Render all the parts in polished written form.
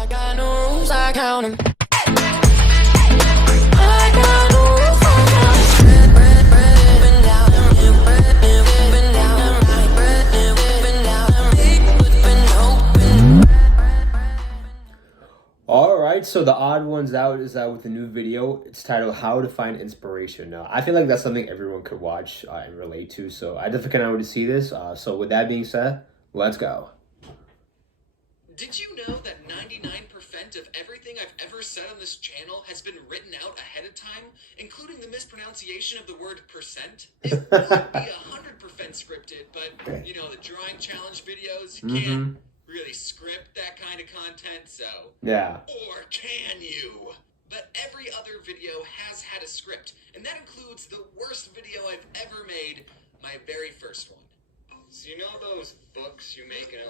I got no rules, I count 'em. I got no rules, I count 'em. Bread, been down, bread, been down, bread, been down, been open. Alright, so the Odd Ones Out is out with a new video. It's titled How to Find Inspiration. Now, I feel like that's something everyone could watch and relate to, so I definitely cannot wait to see this. So with that being said, let's go. Did you know that 99% of everything I've ever said on this channel has been written out ahead of time, including the mispronunciation of the word percent? It would be 100% scripted, but, you know, the drawing challenge videos, you can't really script that kind of content, so... Yeah. Or can you? But every other video has had a script, and that includes the worst video I've ever made, my very first one. So you know those books you make and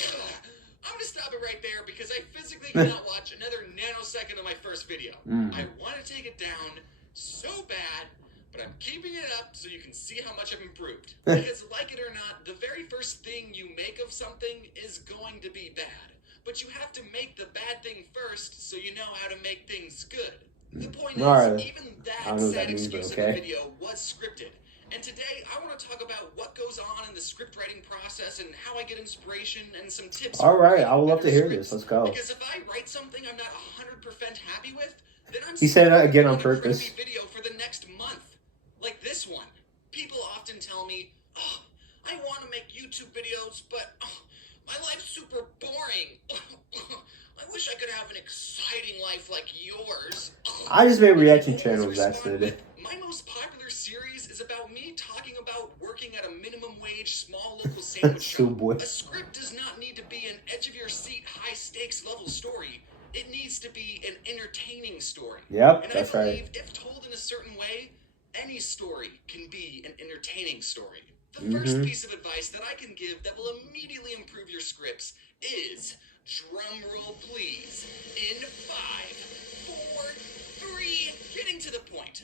I'm gonna stop it right there because I physically cannot watch another nanosecond of my first video. I want to take it down so bad, but I'm keeping it up so you can see how much I've improved. Because like it or not, the very first thing you make of something is going to be bad. But you have to make the bad thing first so you know how to make things good. The point is, even that sad excuse of the video was scripted. And today, I want to talk about what goes on in the script writing process and how I get inspiration and some tips. All right, I would love to hear this. Let's go. Because if I write something I'm not 100% happy with, then I'm he said it again on purpose. Video for the next month, like this one. People often tell me, "Oh, I want to make YouTube videos, but my life's super boring. I wish I could have an exciting life like yours." I just made reaction channels, that's it. My most popular series is about me talking about working at a minimum wage small local sandwich shop. A script does not need to be an edge-of-your-seat, high-stakes level story. It needs to be an entertaining story. Yep, and that's I believe right. if told in a certain way, any story can be an entertaining story. The first piece of advice that I can give that will immediately improve your scripts is, drum roll please, in 5, 4, 3, getting to the point.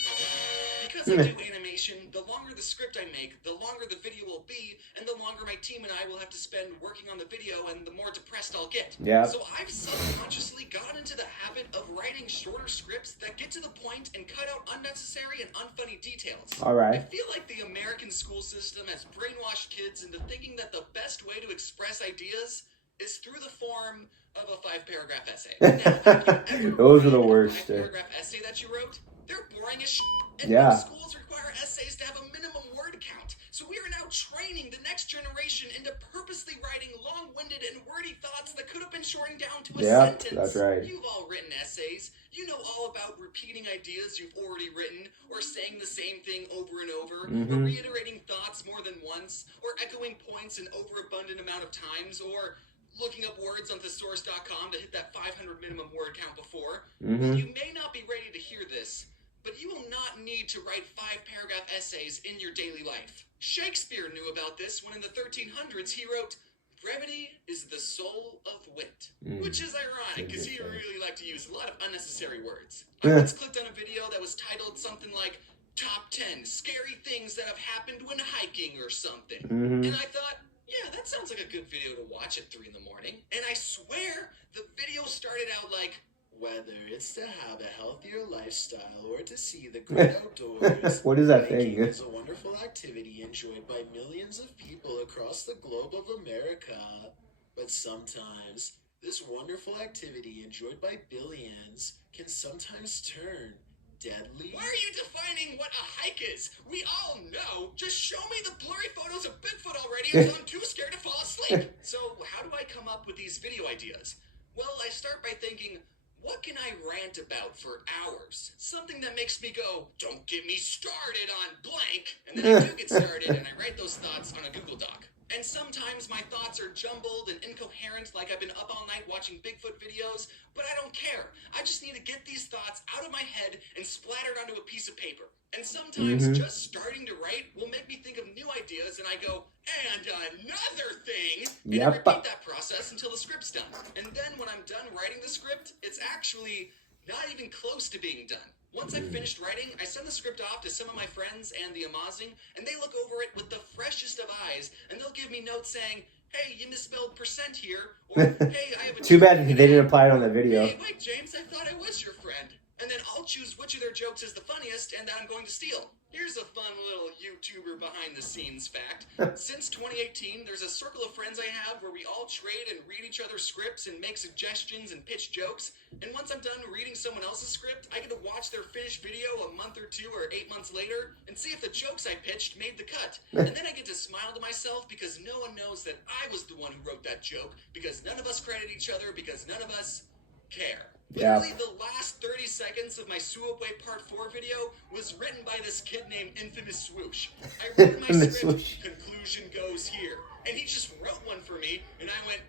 Because I do animation, the longer the script I make, the longer the video will be, and the longer my team and I will have to spend working on the video, and the more depressed I'll get. Yeah. So I've subconsciously gotten into the habit of writing shorter scripts that get to the point and cut out unnecessary and unfunny details. All right. I feel like the American school system has brainwashed kids into thinking that the best way to express ideas is through the form of a 5-paragraph essay. Now, those are the worst. 5-paragraph essay that you wrote? They're boring as shit. And schools require essays to have a minimum word count. So we are now training the next generation into purposely writing long-winded and wordy thoughts that could have been shortened down to a sentence. That's right. You've all written essays. You know all about repeating ideas you've already written, or saying the same thing over and over, or reiterating thoughts more than once, or echoing points an overabundant amount of times, or looking up words on thesaurus.com to hit that 500 minimum word count before. Well, you may not be ready to hear this, but you will not need to write 5-paragraph essays in your daily life. Shakespeare knew about this when in the 1300s he wrote, "Brevity is the soul of wit," which is ironic because he really liked to use a lot of unnecessary words. I once clicked on a video that was titled something like, "Top 10 Scary Things That Have Happened When Hiking" or something. And I thought, yeah, that sounds like a good video to watch at 3 in the morning. And I swear, the video started out like, "Whether it's to have a healthier lifestyle or to see the great outdoors, what is that hiking thing? is a wonderful activity enjoyed by millions of people across the globe of America. But sometimes, this wonderful activity enjoyed by billions can sometimes turn deadly." Why are you defining what a hike is? We all know. Just show me the blurry photos of Bigfoot already until I'm too scared to fall asleep. So how do I come up with these video ideas? Well, I start by thinking, what can I rant about for hours? Something that makes me go, "Don't get me started on blank." And then I do get started and I write those thoughts on a Google Doc. And sometimes my thoughts are jumbled and incoherent, like I've been up all night watching Bigfoot videos, but I don't care. I just need to get these thoughts out of my head and splattered onto a piece of paper. And sometimes just starting to write will make me think of new ideas, and I go, "And another thing," and I repeat that process until the script's done. And then when I'm done writing the script, it's actually not even close to being done. Once I've finished writing, I send the script off to some of my friends and the amazing, and they look over it with the freshest of eyes, and they'll give me notes saying, hey, you misspelled percent here, or hey, I have a Too joke bad you they can didn't add. apply it on the video. Hey, wait, James, I thought I was your friend. And then I'll choose which of their jokes is the funniest and that I'm going to steal. Here's a fun little YouTuber behind the scenes fact. Since 2018, there's a circle of friends I have where we all trade and read each other's scripts and make suggestions and pitch jokes. And once I'm done reading someone else's script, I get to watch their finished video a month or 2 or 8 months later and see if the jokes I pitched made the cut. And then I get to smile to myself because no one knows that I was the one who wrote that joke, because none of us credit each other, because none of us care. Yeah. Literally, the last 30 seconds of my Suopway Part 4 video was written by this kid named Infamous Swoosh. I wrote in my Infamous script, Swoosh. conclusion goes here. And he just wrote one for me, and I went,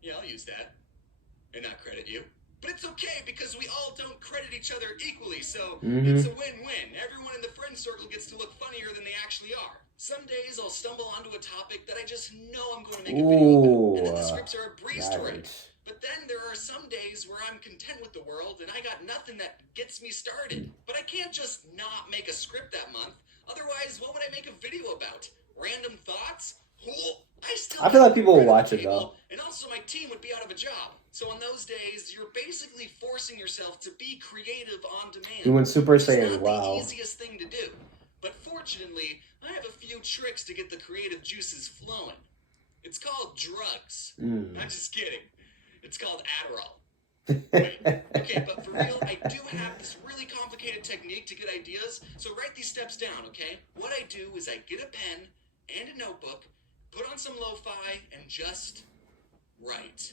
yeah, I'll use that. And not credit you. But it's okay, because we all don't credit each other equally, so it's a win-win. Everyone in the friend circle gets to look funnier than they actually are. Some days I'll stumble onto a topic that I just know I'm going to make a video about, and then the scripts are a breeze to write. But then there are some days where I'm content with the world and I got nothing that gets me started. But I can't just not make a script that month. Otherwise, what would I make a video about? Random thoughts? I feel like people will watch it though. And also my team would be out of a job. So on those days, you're basically forcing yourself to be creative on demand. You went Super Which is Saiyan, not wow. the easiest thing to do. But fortunately, I have a few tricks to get the creative juices flowing. It's called drugs. I'm just kidding. It's called Adderall. Wait, okay, but for real, I do have this really complicated technique to get ideas, so write these steps down, okay? What I do is I get a pen and a notebook, put on some lo-fi, and just write.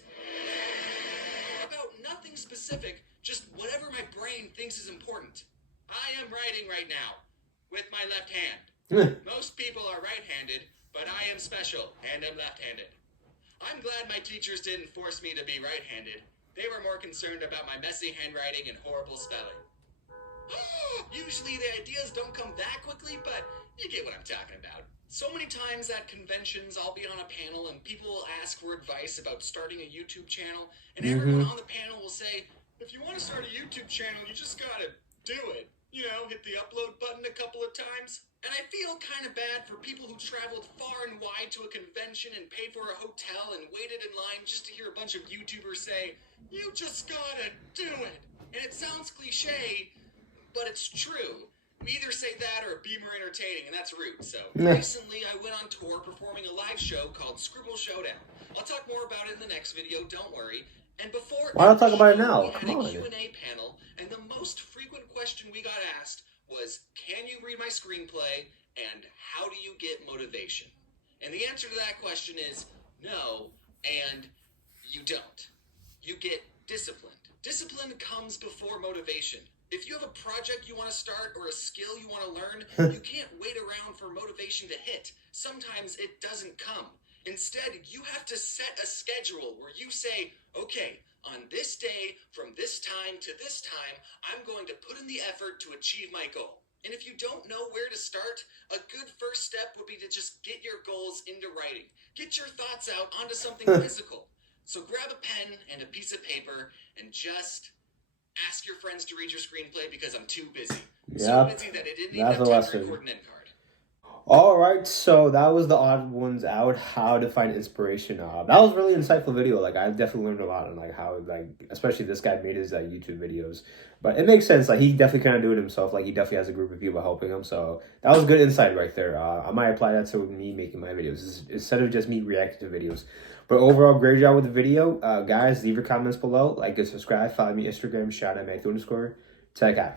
About nothing specific, just whatever my brain thinks is important. I am writing right now, with my left hand. Most people are right-handed, but I am special, and am left-handed. I'm glad my teachers didn't force me to be right-handed. They were more concerned about my messy handwriting and horrible spelling. Usually the ideas don't come that quickly, but you get what I'm talking about. So many times at conventions, I'll be on a panel and people will ask for advice about starting a YouTube channel, and everyone on the panel will say, if you want to start a YouTube channel, you just gotta do it. You know, hit the upload button a couple of times. And I feel kind of bad for people who traveled far and wide to a convention and paid for a hotel and waited in line just to hear a bunch of YouTubers say, you just gotta do it. And it sounds cliche, but it's true. We either say that or be more entertaining, and that's rude. So recently I went on tour performing a live show called Scribble Showdown. I'll talk more about it in the next video, don't worry. And before Why not talk about it every show, now? we had Come a on. Q&A panel, and the most frequent question we got asked was, can you read my screenplay, and how do you get motivation? And the answer to that question is no, and you don't. You get disciplined. Discipline comes before motivation. If you have a project you want to start or a skill you want to learn, you can't wait around for motivation to hit. Sometimes it doesn't come. Instead, you have to set a schedule where you say, okay, on this day, from this time to this time, I'm going to put in the effort to achieve my goal. And if you don't know where to start, a good first step would be to just get your goals into writing. Get your thoughts out onto something physical. So grab a pen and a piece of paper and just ask your friends to read your screenplay because I'm too busy. So busy that I didn't even have time to record an end card. All right, so that was the Odd Ones Out, how to find inspiration. That was a really insightful video. Like, I definitely learned a lot on like how, like, especially this guy made his YouTube videos. But it makes sense. Like, he definitely can't do it himself. Like, he definitely has a group of people helping him. So that was good insight right there. I might apply that to me making my videos instead of just me reacting to videos. But overall, great job with the video. Guys, leave your comments below. Like and subscribe. Follow me on Instagram, shout out TheOdd1sOut. Check out.